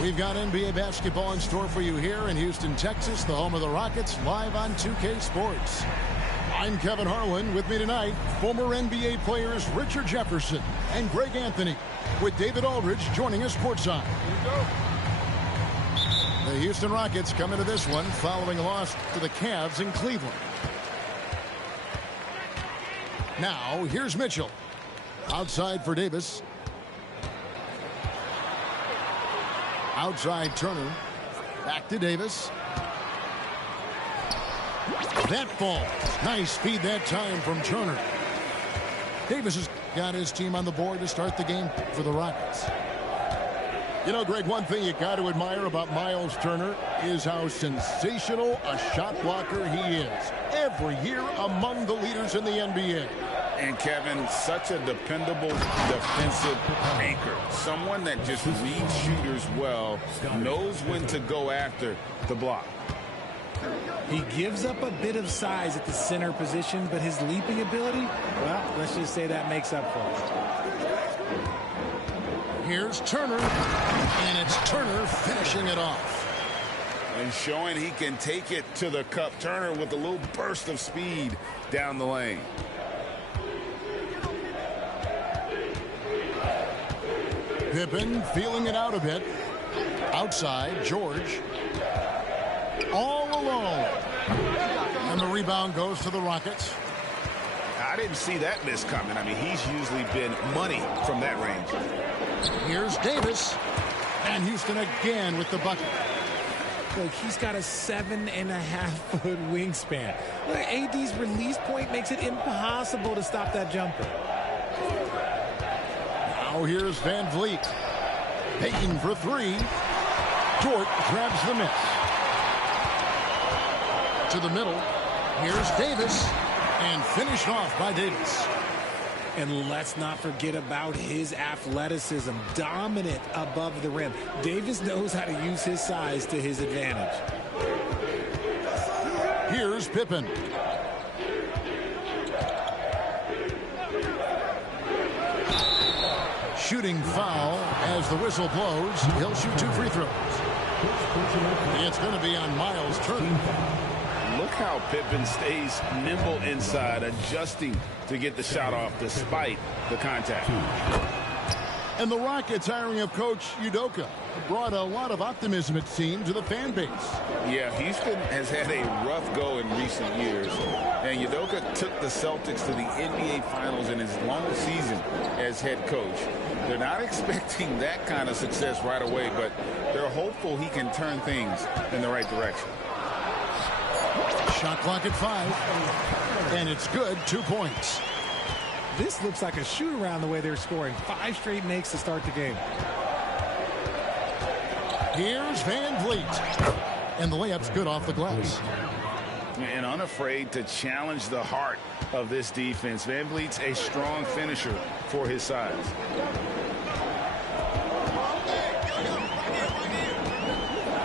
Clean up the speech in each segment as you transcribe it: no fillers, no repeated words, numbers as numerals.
We've got NBA basketball in store for you here in Houston, Texas, the home of the Rockets, live on 2K Sports. I'm Kevin Harlan. With me tonight, former NBA players Richard Jefferson and Greg Anthony, with David Aldridge joining us courtside. The Houston Rockets come into this one following a loss to the Cavs in Cleveland. Now, here's Mitchell. Outside for Davis. Outside Turner. Back to Davis. That falls. Nice speed that time from Turner. Davis has got his team on the board to start the game for the Rockets. You know, Greg, one thing you got to admire about Miles Turner is how sensational a shot blocker he is. Every year among the leaders in the NBA. And Kevin, such a dependable defensive anchor. Someone that just reads shooters well, knows when to go after the block. He gives up a bit of size at the center position, but his leaping ability, well, let's just say that makes up for it. Here's Turner, and it's Turner finishing it off. And showing he can take it to the cup. Turner with a little burst of speed down the lane. Pippen feeling it out a bit. Outside, George. All alone. And the rebound goes to the Rockets. I didn't see that miss coming. I mean, he's usually been money from that range. Here's Davis. And Houston again with the bucket. Look, he's got a 7.5-foot wingspan. Look, AD's release point makes it impossible to stop that jumper. Now here's Van Vliet. Payton for three. Dort grabs the miss. To the middle. Here's Davis. And finished off by Davis. And let's not forget about his athleticism. Dominant above the rim. Davis knows how to use his size to his advantage. Here's Pippen. Shooting foul as the whistle blows. He'll shoot 2 free throws. It's going to be on Miles Turner. Look how Pippen stays nimble inside, adjusting to get the shot off despite the contact. And the Rockets hiring of Coach Udoka brought a lot of optimism, it seemed, to the fan base. Yeah, Houston has had a rough go in recent years. And Udoka took the Celtics to the NBA Finals in his long season as head coach. They're not expecting that kind of success right away, but they're hopeful he can turn things in the right direction. Shot clock at 5. And it's good. 2 points. This looks like a shoot-around the way they're scoring. 5 straight makes to start the game. Here's Van Vliet. And the layup's good off the glass. And unafraid to challenge the heart of this defense. Van Vliet's a strong finisher for his size.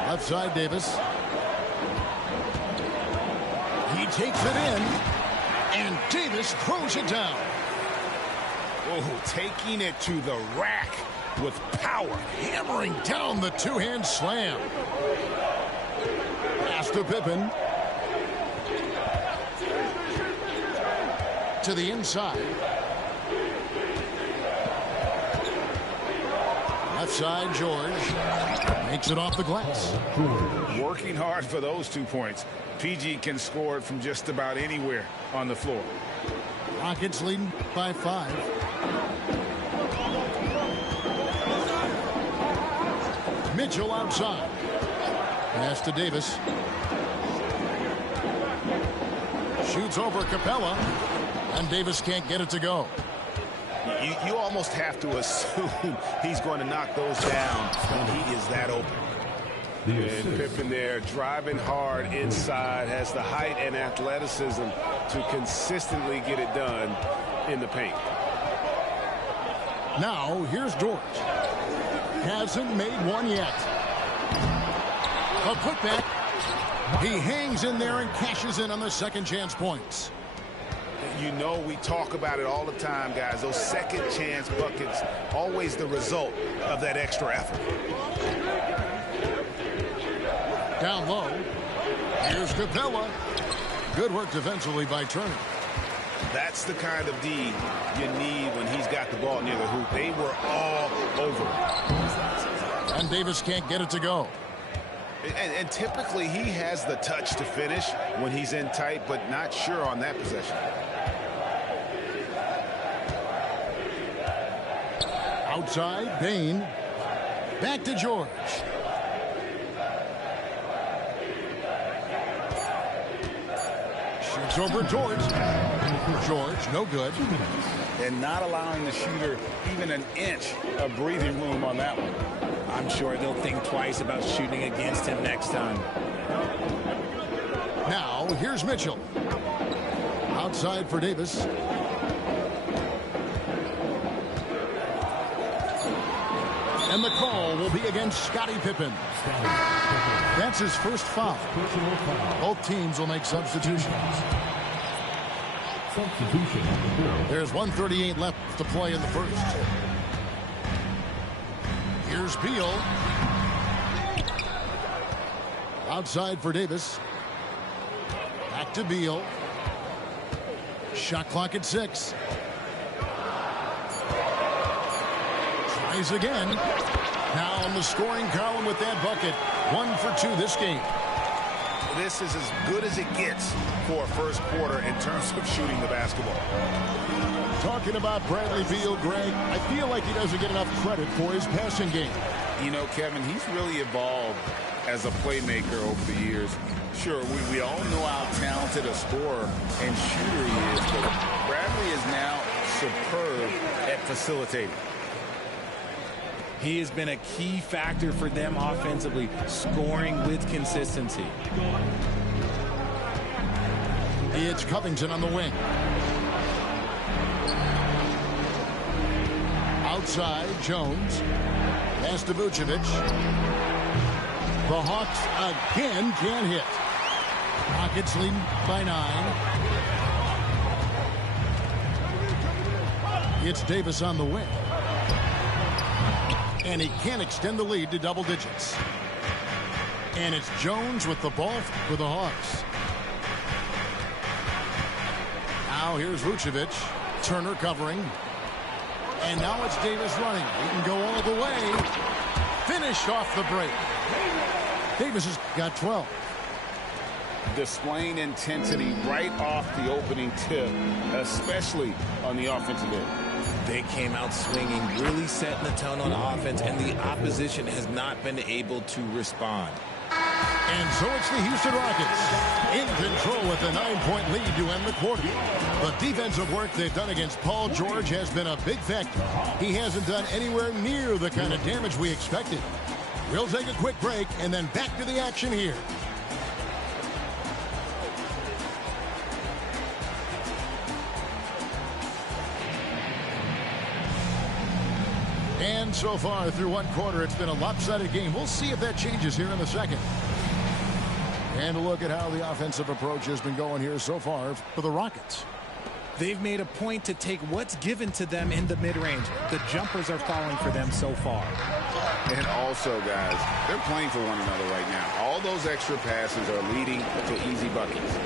Left side, Davis. He takes it in. And Davis throws it down. Oh, taking it to the rack with power. Hammering down the two-hand slam. Pass to Pippen. To the inside. left side, George makes it off the glass. Working hard for those 2 points. PG can score it from just about anywhere on the floor. Rockets leading by 5. Mitchell outside. Pass to Davis. Shoots over Capella. And Davis can't get it to go. You almost have to assume he's going to knock those down when he is that open. And Pippen there driving hard inside, has the height and athleticism to consistently get it done in the paint. Now here's George. Hasn't made one yet. A putback. He hangs in there and cashes in on the second chance points. You know, we talk about it all the time, guys. Those second chance buckets, always the result of that extra effort. Down low. Here's Capella. Good work defensively by Turner. That's the kind of D you need when he's got the ball near the hoop. They were all over. And Davis can't get it to go. And typically he has the touch to finish when he's in tight, but not sure on that possession. Outside, Bain. Back to George. Shoots over George. George, no good. And not allowing the shooter even an inch of breathing room on that one. I'm sure they'll think twice about shooting against him next time. Now, here's Mitchell. Outside for Davis. And the call will be against Scottie Pippen. That's his first foul. Both teams will make substitutions. There's 1:38 left to play in the first. Here's Beal. Outside for Davis. Back to Beal. Shot clock at 6. Tries again. Now on the scoring column with that bucket. 1 for 2 this game. This is as good as it gets for a first quarter in terms of shooting the basketball. Talking about Bradley Beal, Greg, I feel like he doesn't get enough credit for his passing game. You know, Kevin, he's really evolved as a playmaker over the years. Sure, we all know how talented a scorer and shooter he is, but Bradley is now superb at facilitating. He has been a key factor for them offensively, scoring with consistency. It's Covington on the wing. Outside, Jones. Pass to Vucevic. The Hawks again can't hit. Rockets leading by 9. It's Davis on the wing. And he can't extend the lead to double digits. And it's Jones with the ball for the Hawks. Now here's Vucevic. Turner covering. And now it's Davis running. He can go all the way. Finished off the break. Davis has got 12. Displaying intensity right off the opening tip, especially on the offensive end. They came out swinging, really setting the tone on offense, and the opposition has not been able to respond. And so it's the Houston Rockets in control with a 9-point lead to end the quarter. The defensive work they've done against Paul George has been a big factor. He hasn't done anywhere near the kind of damage we expected. We'll take a quick break and then back to the action here. And so far through one quarter, it's been a lopsided game. We'll see if that changes here in the second. And a look at how the offensive approach has been going here so far for the Rockets. They've made a point to take what's given to them in the mid-range. The jumpers are falling for them so far. And also, guys, they're playing for one another right now. All those extra passes are leading to easy buckets.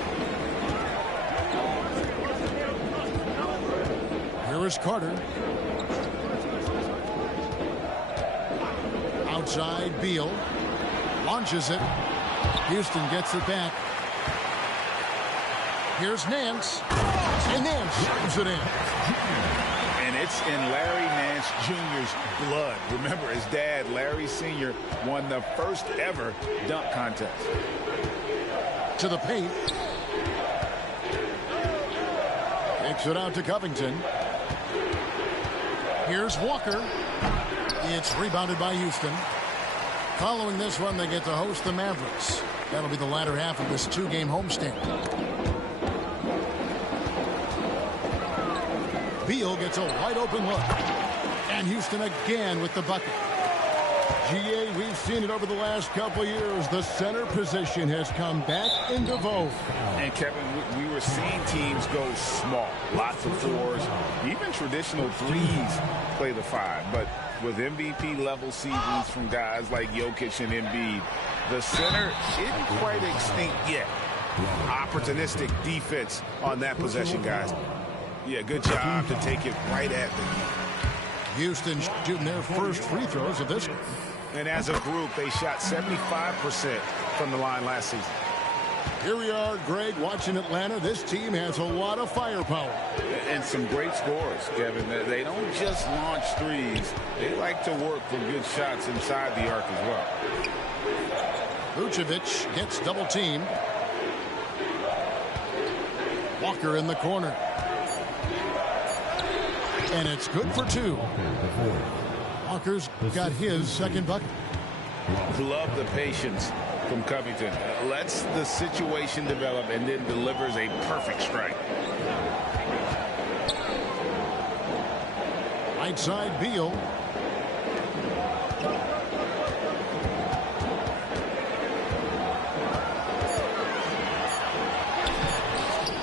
Here is Carter. Outside, Beal launches it. Houston gets it back. Here's Nance, and Nance shoots it in. And it's in Larry Nance Jr.'s blood. Remember, his dad, Larry Sr., won the first ever dunk contest. To the paint. Takes it out to Covington. Here's Walker. It's rebounded by Houston. Following this one, they get to host the Mavericks. That'll be the latter half of this two-game homestand. Beal gets a wide-open look. And Houston again with the bucket. GA, we've seen it over the last couple years. The center position has come back into vogue. And, Kevin, we were seeing teams go small. Lots of fours. Even traditional threes play the five. But with MVP-level seasons from guys like Jokic and Embiid, the center isn't quite extinct yet. Opportunistic defense on that possession, guys. Yeah, good job to take it right at them. Houston shooting their first free throws of this. And as a group, they shot 75% from the line last season. Here we are, Greg, watching Atlanta. This team has a lot of firepower. And some great scores, Kevin. They don't just launch threes. They like to work for good shots inside the arc as well. Vucevic gets double teamed. Walker in the corner. And it's good for two. Walker's got his second bucket. Love the patience from Covington. Lets the situation develop and then delivers a perfect strike. Right side, Beal.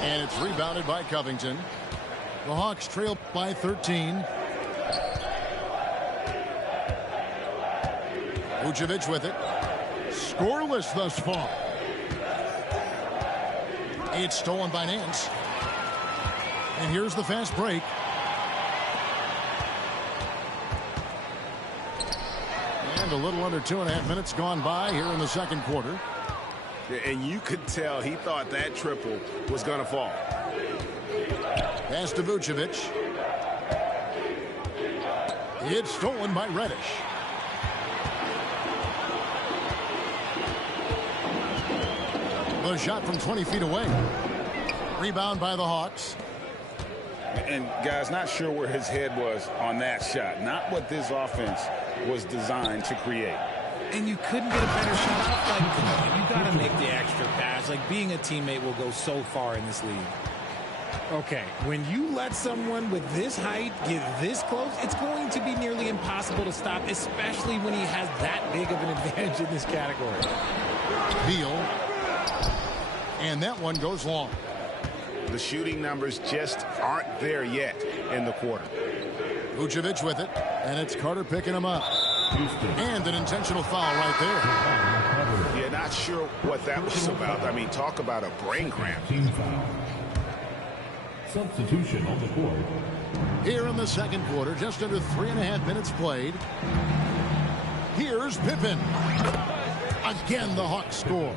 And it's rebounded by Covington. The Hawks trail by 13. Vucevic with it. Scoreless thus far. It's stolen by Nance. And here's the fast break. And a little under 2.5 minutes gone by here in the second quarter. And you could tell he thought that triple was going to fall. Pass to Vucevic. It's stolen by Reddish. The shot from 20 feet away. Rebound by the Hawks. And, guys, not sure where his head was on that shot. Not what this offense was designed to create. And you couldn't get a better shot off. Like, come on, you got to make the extra pass. Like, being a teammate will go so far in this league. Okay, when you let someone with this height get this close, it's going to be nearly impossible to stop, especially when he has that big of an advantage in this category. Beal. And that one goes long. The shooting numbers just aren't there yet in the quarter. Vucevic with it, and it's Carter picking him up. And an intentional foul right there. Yeah, not sure what that was about. I mean, talk about a brain cramp. Substitution on the court. Here in the second quarter, just under 3.5 minutes played. Here's Pippen. Again, the Hawks score.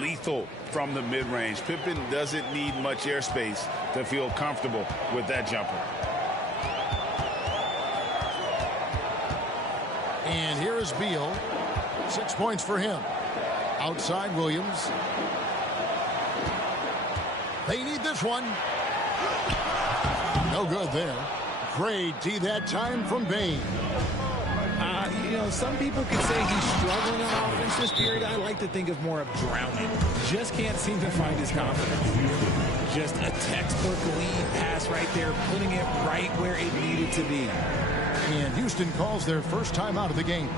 Lethal from the mid-range. Pippen doesn't need much airspace to feel comfortable with that jumper. And here is Beal. 6 points for him. Outside Williams. They need this one. No good there. Great D that time from Bain. You know, some people could say he's struggling on offense this period. I like to think of more of drowning. Just can't seem to find his confidence. Just a textbook lead pass right there, putting it right where it needed to be. And Houston calls their first time out of the game.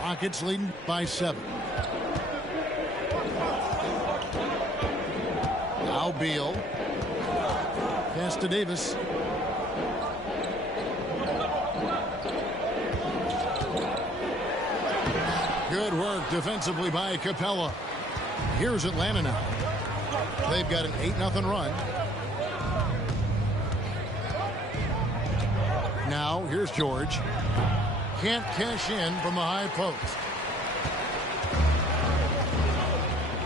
Rockets leading by 7. Now Beal. Pass to Davis. Good work defensively by Capella. Here's Atlanta now. They've got an 8-0 run. Now, here's George. Can't cash in from the high post.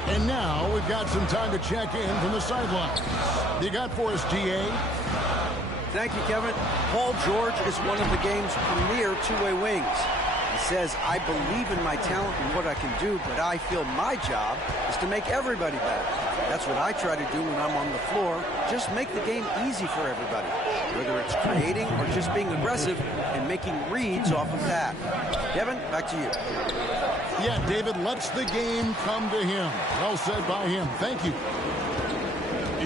And now we've got some time to check in from the sidelines. You got for us, DA? Thank you, Kevin. Paul George is one of the game's premier two-way wings. He says, I believe in my talent and what I can do, but I feel my job is to make everybody better. That's what I try to do when I'm on the floor. Just make the game easy for everybody, whether it's creating or just being aggressive and making reads off of that. Kevin, back to you. Yeah, David lets the game come to him. Well said by him. Thank you.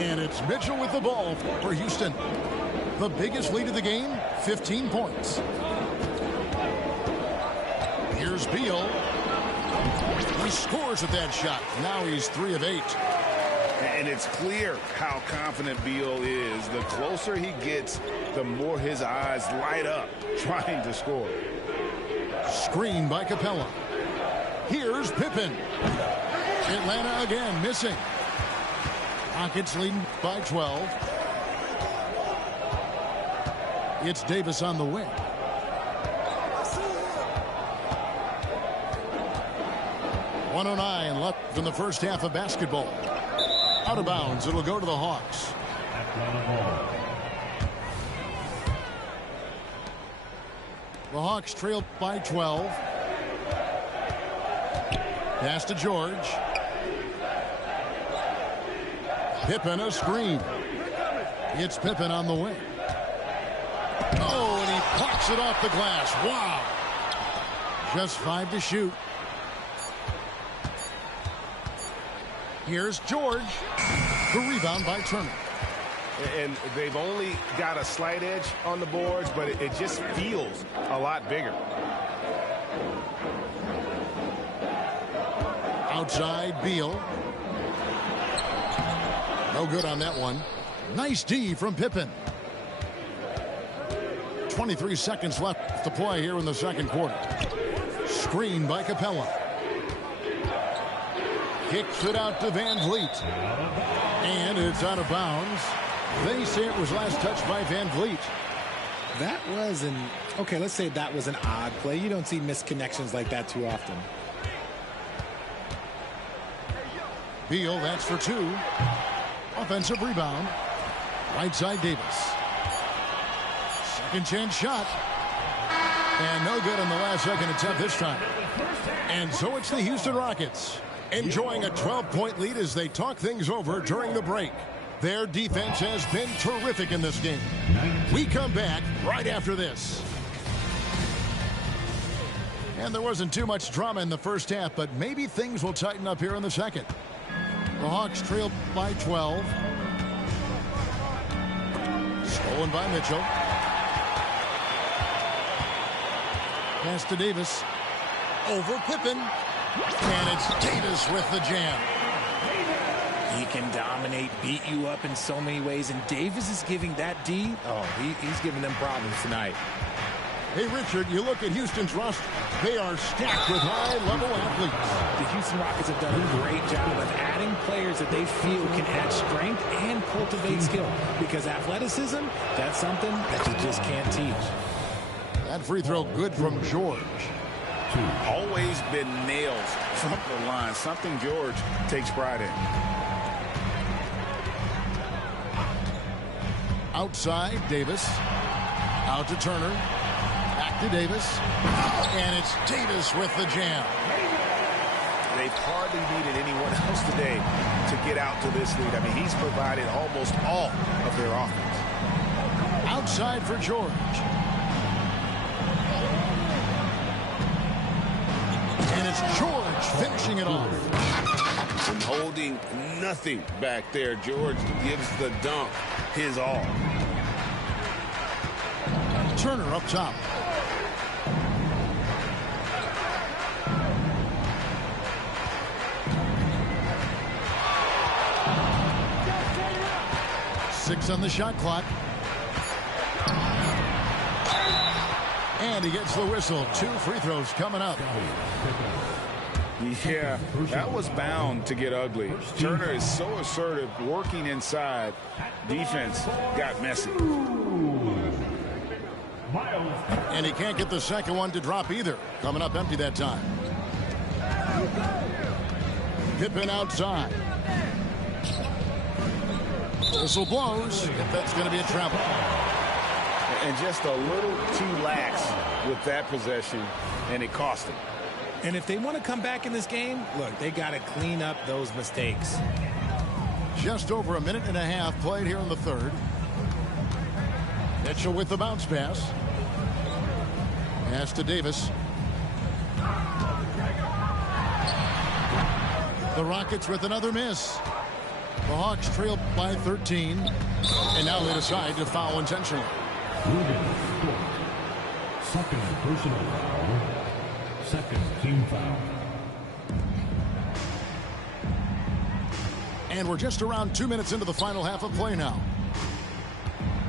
And it's Mitchell with the ball for Houston. The biggest lead of the game, 15 points. Here's Beal. He scores with that shot. Now he's 3 of 8. And it's clear how confident Beal is. The closer he gets, the more his eyes light up trying to score. Screen by Capella. Here's Pippen. Atlanta again missing. Rockets leading by 12. It's Davis on the wing. .109 left in the first half of basketball. Out of bounds. It'll go to the Hawks. The Hawks trail by 12. Pass to George. Pippen a screen. It's Pippen on the wing. Oh, and he pops it off the glass. Wow. Just 5 to shoot. Here's George. The rebound by Turner. And they've only got a slight edge on the boards, but it just feels a lot bigger. Outside Beal. No good on that one. Nice D from Pippen. 23 seconds left to play here in the second quarter. Screen by Capella. Kicks it out to Van Vliet. And it's out of bounds. They say it was last touched by Van Vliet. That was okay, let's say that was an odd play. You don't see misconnections like that too often. Beal, that's for 2. Offensive rebound. Right side Davis. Second chance shot. And no good on the last second attempt this time. And so it's the Houston Rockets enjoying a 12-point lead as they talk things over during the break. Their defense has been terrific in this game. We come back right after this. And there wasn't too much drama in the first half, but maybe things will tighten up here in the second. The Hawks trail by 12. Stolen by Mitchell. Pass to Davis. Over Pippen. And it's Davis with the jam. He can dominate, beat you up in so many ways, and Davis is giving that D. Oh, he's giving them problems tonight. Hey, Richard, you look at Houston's roster. They are stacked with high-level athletes. The Houston Rockets have done a great job of adding players that they feel can add strength and cultivate skill. Because athleticism, that's something that you just can't teach. That free throw good from George. Always been nails from the line. Something George takes pride in. Outside, Davis. Out to Turner. Back to Davis. And it's Davis with the jam. They've hardly needed anyone else today to get out to this lead. I mean, he's provided almost all of their offense. Outside for George. And it's George finishing it off. And holding nothing back there. George gives the dunk his all. Turner up top. Six on the shot clock. And he gets the whistle. 2 free throws coming up. Yeah, that was bound to get ugly. Turner is so assertive, working inside. Defense got messy. And he can't get the second one to drop either. Coming up empty that time. Pippen outside. Whistle blows. If that's going to be a travel. And just a little too lax with that possession, and it cost him. And if they want to come back in this game, look, they got to clean up those mistakes. Just over a minute and a half played here in the third. Mitchell with the bounce pass. Pass to Davis. The Rockets with another miss. The Hawks trail by 13. And now they decide to foul intentionally. Second personal foul. Second team foul. And we're just around 2 minutes into the final half of play now.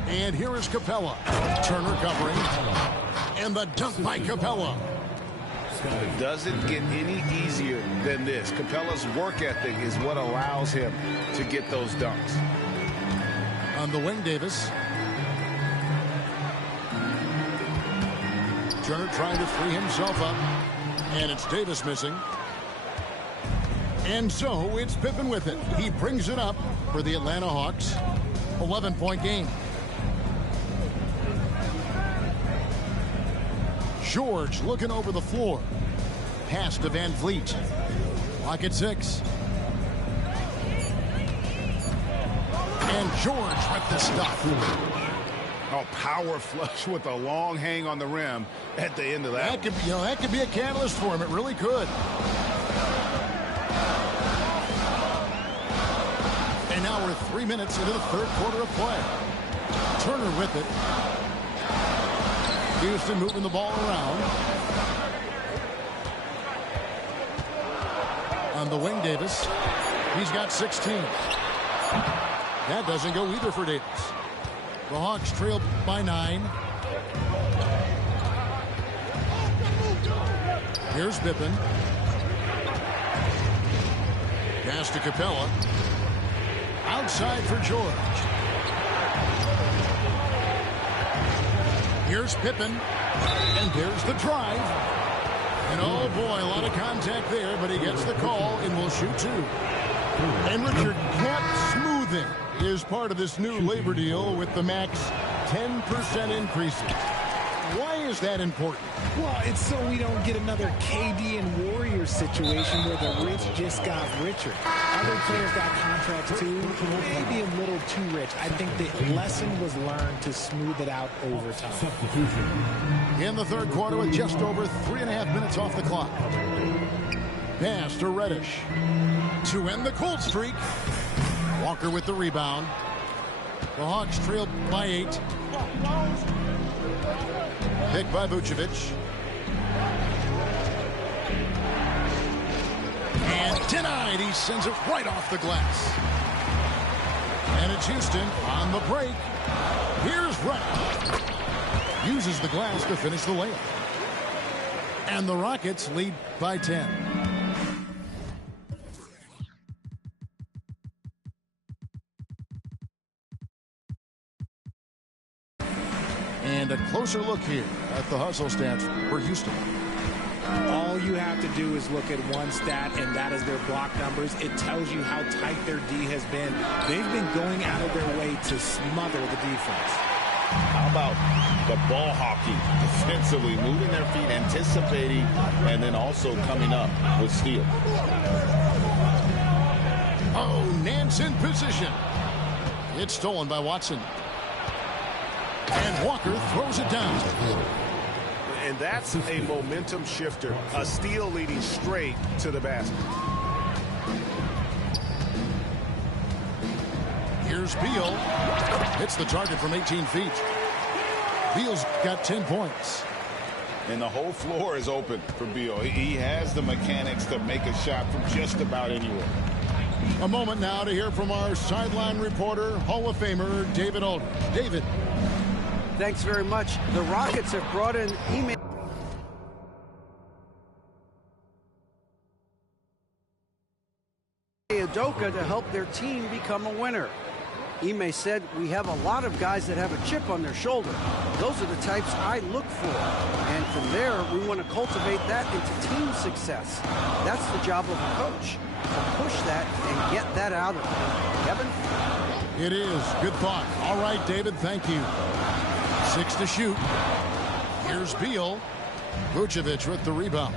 And here is Capella. Turner covering. And the dunk by Capella. It doesn't get any easier than this. Capella's work ethic is what allows him to get those dunks. On the wing, Davis. Turner trying to free himself up. And it's Davis missing. And so it's Pippen with it. He brings it up for the Atlanta Hawks. 11-point game. George looking over the floor. Pass to Van Vliet. Clock at 6. And George with the stuff. Oh, power flush with a long hang on the rim at the end of that. That could be a catalyst for him. It really could. And now we're 3 minutes into the third quarter of play. Turner with it. Houston moving the ball around. On the wing, Davis. He's got 16. That doesn't go either for Davis. The Hawks trail by 9. Here's Pippen. Pass to Capella. Outside for George. Here's Pippen. And there's the drive. And oh boy, a lot of contact there, but he gets the call and will shoot 2. And Richard, cap smoothing is part of this new labor deal with the max 10% increases. Why is that important? Well, it's so we don't get another KD and Warriors situation where the rich just got richer. Other players got contracts too, maybe a little too rich. I think the lesson was learned to smooth it out over time. Substitution. In the third quarter with just over 3.5 minutes off the clock. Pass to Reddish. To end the cold streak. Walker with the rebound. The Hawks trail by 8. Picked by Vucevic. And denied. He sends it right off the glass. And it's Houston on the break. Here's Reddish. Uses the glass to finish the layup. And the Rockets lead by 10. And a closer look here at the hustle stats for Houston. All you have to do is look at one stat, and that is their block numbers. It tells you how tight their D has been. They've been going out of their way to smother the defense. How about the ball hockey defensively, moving their feet, anticipating, and then also coming up with steal. Oh, Nance in position. It's stolen by Watson. And Walker throws it down. And that's a momentum shifter. A steal leading straight to the basket. Here's Beal. Hits the target from 18 feet. Beal's got 10 points. And the whole floor is open for Beal. He has the mechanics to make a shot from just about anywhere. A moment now to hear from our sideline reporter, Hall of Famer David Aldridge. David. Thanks very much. The Rockets have brought in email. Udoka to help their team become a winner. Ime said, "We have a lot of guys that have a chip on their shoulder. Those are the types I look for. And from there, we want to cultivate that into team success. That's the job of a coach, to push that and get that out of them." Kevin? It is. Good thought. All right, David, thank you. 6 to shoot. Here's Beal. Vucevic with the rebound.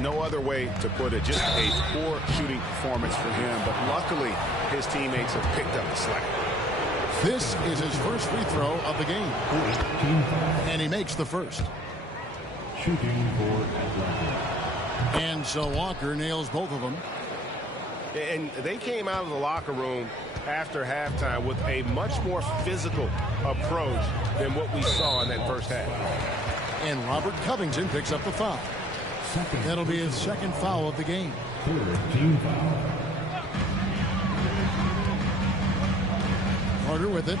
No other way to put it. Just a poor shooting performance for him. But luckily, his teammates have picked up the slack. This is his first free throw of the game. And he makes the first. Shooting for Atlanta. And so Walker nails both of them. And they came out of the locker room after halftime with a much more physical approach than what we saw in that first half. And Robert Covington picks up the foul. That'll be his second foul of the game. Third team foul. Carter with it.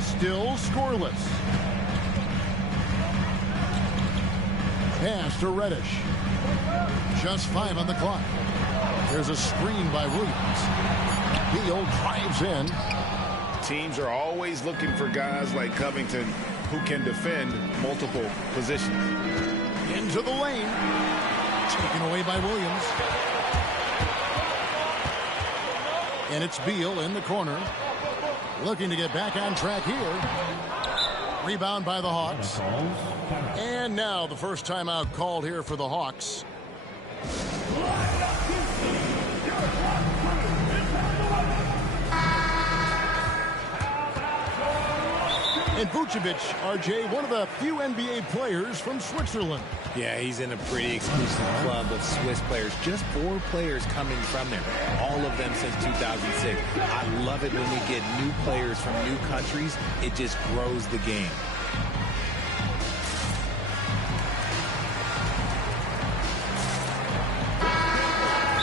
Still scoreless. Pass to Reddish. Just 5 on the clock. There's a screen by Williams. Beal drives in. Teams are always looking for guys like Covington who can defend multiple positions. Into the lane. Taken away by Williams. And it's Beal in the corner. Looking to get back on track here. Rebound by the Hawks. And now the first timeout called here for the Hawks. And Vucevic, RJ, one of the few NBA players from Switzerland. Yeah, he's in a pretty exclusive club of Swiss players. Just 4 players coming from there. All of them since 2006. I love it when we get new players from new countries. It just grows the game.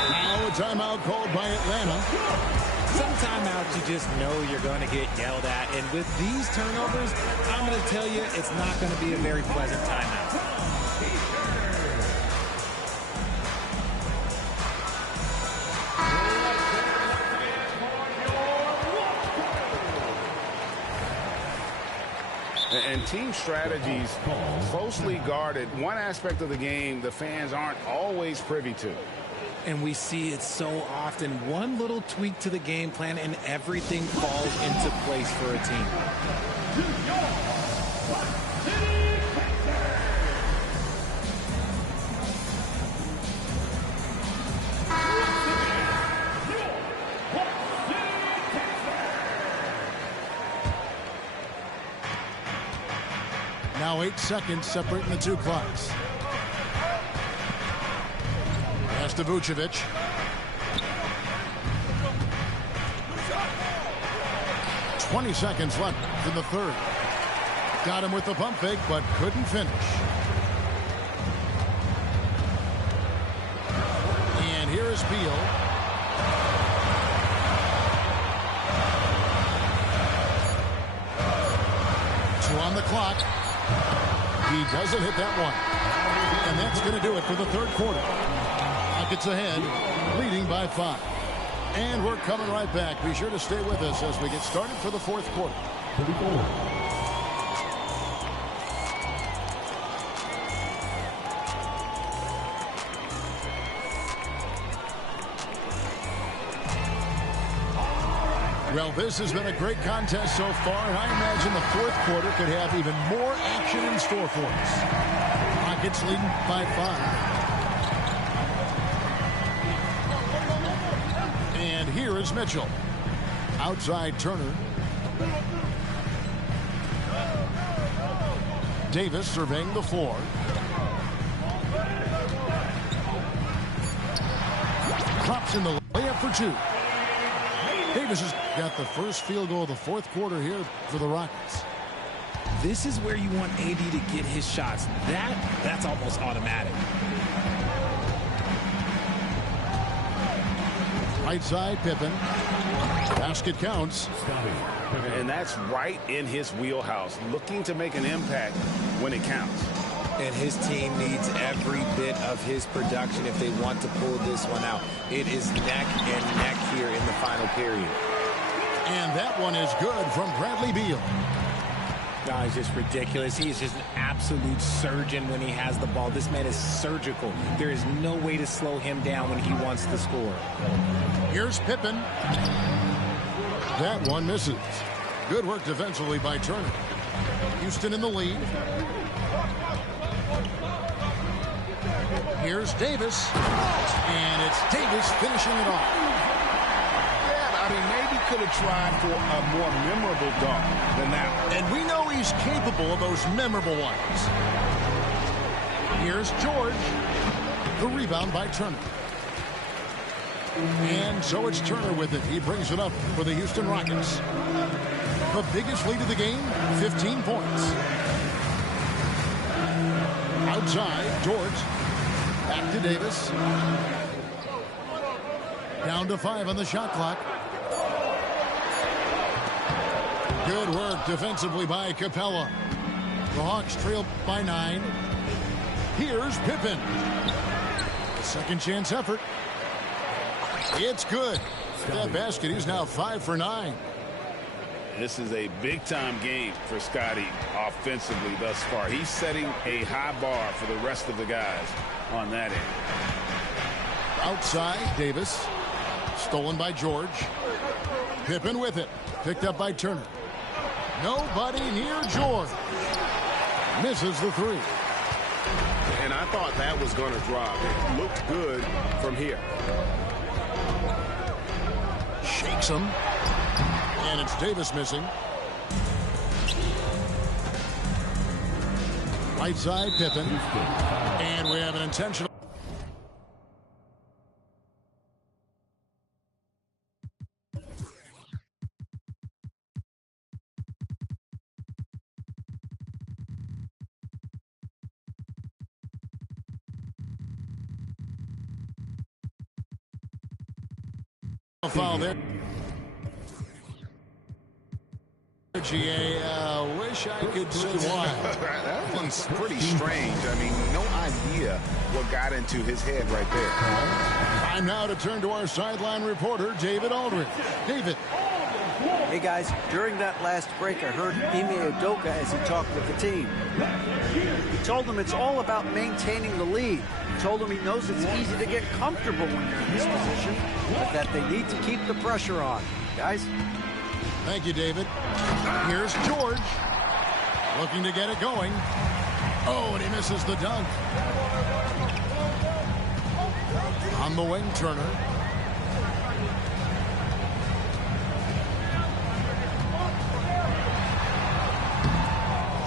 Now a timeout called by Atlanta. Some timeouts you just know you're going to get yelled at. And with these turnovers, I'm going to tell you it's not going to be a very pleasant timeout. And team strategies closely guarded. One aspect of the game the fans aren't always privy to. And we see it so often. One little tweak to the game plan and everything falls into place for a team. Now 8 seconds separating the 2 clocks. Pass to Vucevic. "20 seconds left in the third. Got him with the pump fake, but couldn't finish. And here is Beal. Two on the clock. He doesn't hit that one. And that's going to do it for the third quarter. Rockets ahead, leading by 5. And we're coming right back. Be sure to stay with us as we get started for the fourth quarter. 34. Well, this has been a great contest so far, and I imagine the fourth quarter could have even more action in store for us. Rockets leading by 5. And here is Mitchell. Outside Turner. Davis surveying the floor. Drops in the layup for 2. Davis has got the first field goal of the fourth quarter here for the Rockets. This is where you want AD to get his shots. That's almost automatic. Right side, Pippen. Basket counts. And that's right in his wheelhouse, looking to make an impact when it counts. And his team needs every bit of his production if they want to pull this one out. It is neck and neck here in the final period. And that one is good from Bradley Beal. He's just ridiculous. He is just an absolute surgeon when he has the ball. This man is surgical. There is no way to slow him down when he wants to score. Here's Pippen. That one misses. Good work defensively by Turner. Houston in the lead. Here's Davis. And it's Davis finishing it off. Yeah, I mean, maybe could have tried for a more memorable dunk than that. And we know he's capable of those memorable ones. Here's George. The rebound by Turner. And so it's Turner with it. He brings it up for the Houston Rockets. The biggest lead of the game, 15 points. Outside, George. Back to Davis. Down to 5 on the shot clock. Good work defensively by Capella. The Hawks trail by 9. Here's Pippen. Second chance effort. It's good. That basket, he's now 5 for 9. This is a big-time game for Scotty offensively thus far. He's setting a high bar for the rest of the guys on that end. Outside, Davis. Stolen by George. Pippen with it. Picked up by Turner. Nobody near George. Misses the 3. And I thought that was going to drop. It looked good from here. Shakes him. And it's Davis missing. Right side, Pippen. And we have an intentional. Foul there. Wish I could say why. That one's pretty strange. I mean, no idea what got into his head right there. Time now to turn to our sideline reporter, David Aldridge. David. Hey, guys, during that last break, I heard Ime Udoka as he talked with the team. He told them it's all about maintaining the lead. He told them he knows it's easy to get comfortable when you're in this position, but that they need to keep the pressure on. Guys? Thank you, David. Here's George. Looking to get it going. Oh, and he misses the dunk. On the wing, Turner.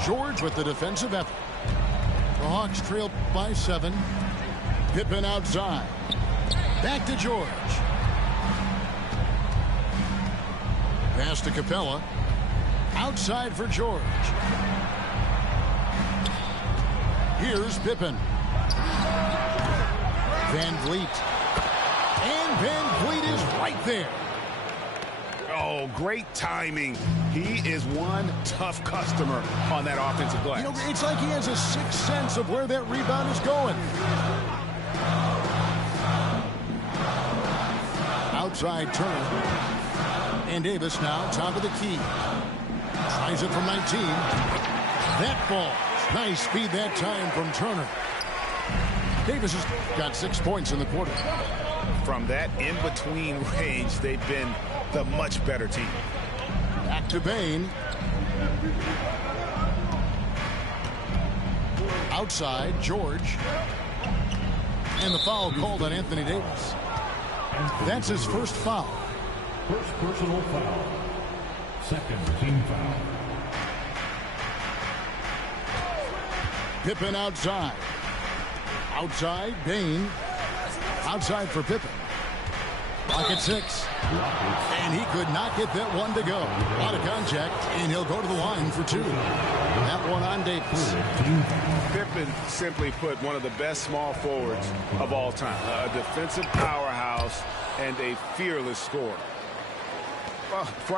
George with the defensive effort. The Hawks trail by 7. Pippen outside. Back to George. Pass to Capella. Outside for George. Here's Pippen. Van Vliet. And Van Vliet is right there. Oh, great timing. He is one tough customer on that offensive glass. You know, it's like he has a sixth sense of where that rebound is going. Outside Turner. And Davis now top of the key. Tries it from 19. That ball. Nice speed that time from Turner. Davis has got 6 points in the quarter. From that in-between range, they've been the much better team. Back to Bain. Outside, George. And the foul called on Anthony Davis. That's his first foul. First personal foul. Second team foul. Pippen outside. Outside, Bain. Outside for Pippen. Clock at 6. And he could not get that one to go. Out of contact, and he'll go to the line for 2. That one on Davis. Pippen, simply put, one of the best small forwards of all time. A defensive powerhouse and a fearless scorer.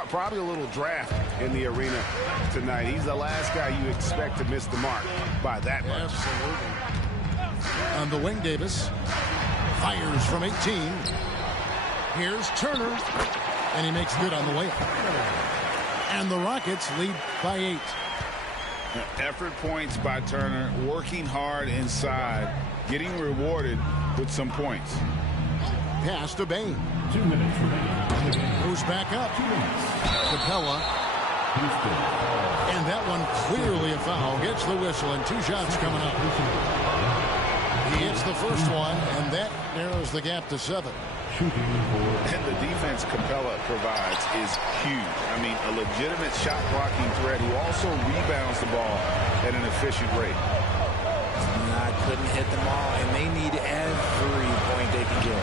Probably a little draft in the arena tonight. He's the last guy you expect to miss the mark by that much. Absolutely. On the wing, Davis fires from 18. Here's Turner, and he makes good on the way. And the Rockets lead by 8. Effort points by Turner, working hard inside, getting rewarded with some points. Pass to Bain. 2 minutes remaining. Moves back up. Capella. And that one clearly a foul. Gets the whistle, and 2 shots coming up. He hits the first one, and that narrows the gap to 7. And the defense Capella provides is huge. I mean, a legitimate shot blocking threat who also rebounds the ball at an efficient rate. I couldn't hit them all, and they need every point they can get.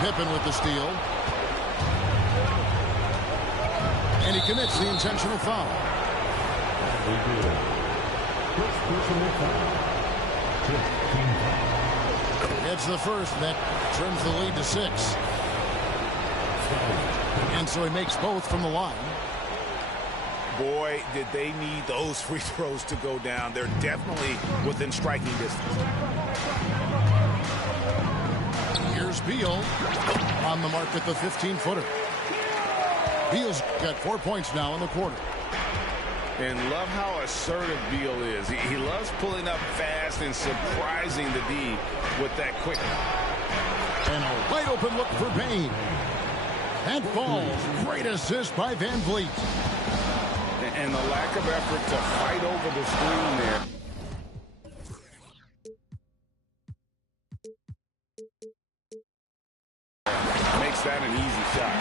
Pippen with the steal. And he commits the intentional foul. It's the first that trims the lead to 6. And so he makes both from the line. Boy, did they need those free throws to go down. They're definitely within striking distance. Here's Beal on the mark at the 15-footer. Beal's got 4 points now in the quarter. And love how assertive Beal is. He loves pulling up fast and surprising the D with that quickness. And a wide open look for Bain. That falls. Great assist by Van Vliet. And the lack of effort to fight over the screen there. Makes that an easy shot.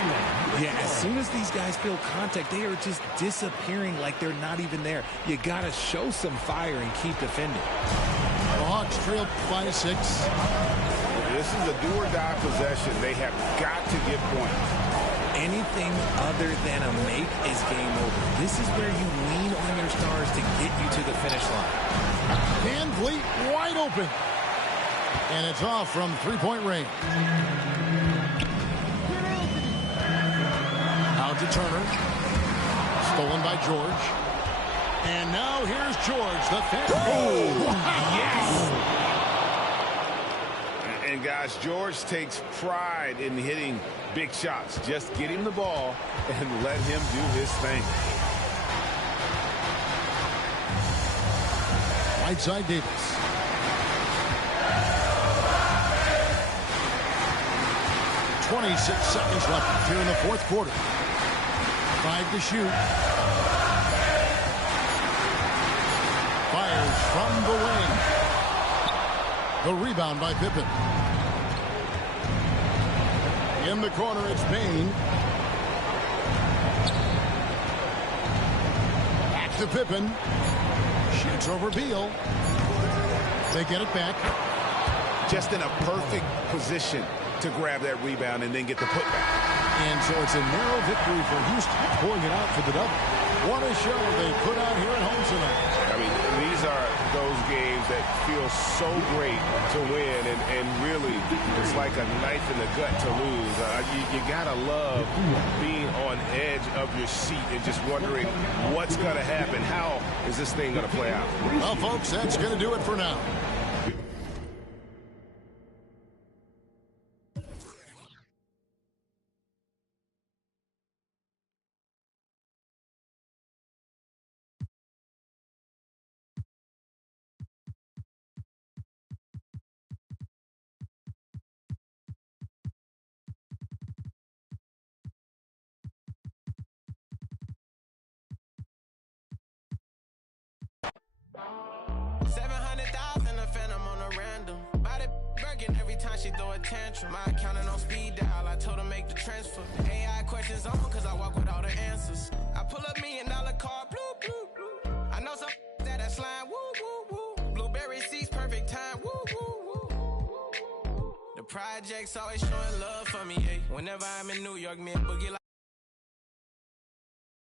Yeah, as soon as these guys feel contact, they are just disappearing like they're not even there. You got to show some fire and keep defending. The Hawks trail by 6. This is a do-or-die possession. They have got to get points. Anything other than a make is game over. This is where you lean on your stars to get you to the finish line. Van Vliet wide open. And it's off from 3-point range. Out to Turner. Stolen by George. And now here's George, the fifth. Oh, Yes! And guys, George takes pride in hitting big shots. Just get him the ball and let him do his thing. Right side Davis. .26 seconds left here in the fourth quarter. 5 to shoot. Fires from the wing. The rebound by Pippen. In the corner, it's Bain. Back to Pippen. Shoots over Beal. They get it back. Just in a perfect position to grab that rebound and then get the putback. And so it's a narrow victory for Houston, pulling it out for the double. What a show they put out here at home tonight. I mean, these are those games that feel so great to win, and really, it's like a knife in the gut to lose. You gotta love being on edge of your seat and just wondering what's gonna happen. How is this thing gonna play out? Well, folks, that's going to do it for now. She throw a tantrum. My accountant on speed dial. I told her make the transfer. AI questions on cause I walk with all the answers. I pull $1 million car, blue, blue, blue. I know some that I slime, woo, woo, woo. Blueberry seats, perfect time, woo, woo, woo. The projects always showing love for me, yeah. Whenever I'm in New York, me and Boogie like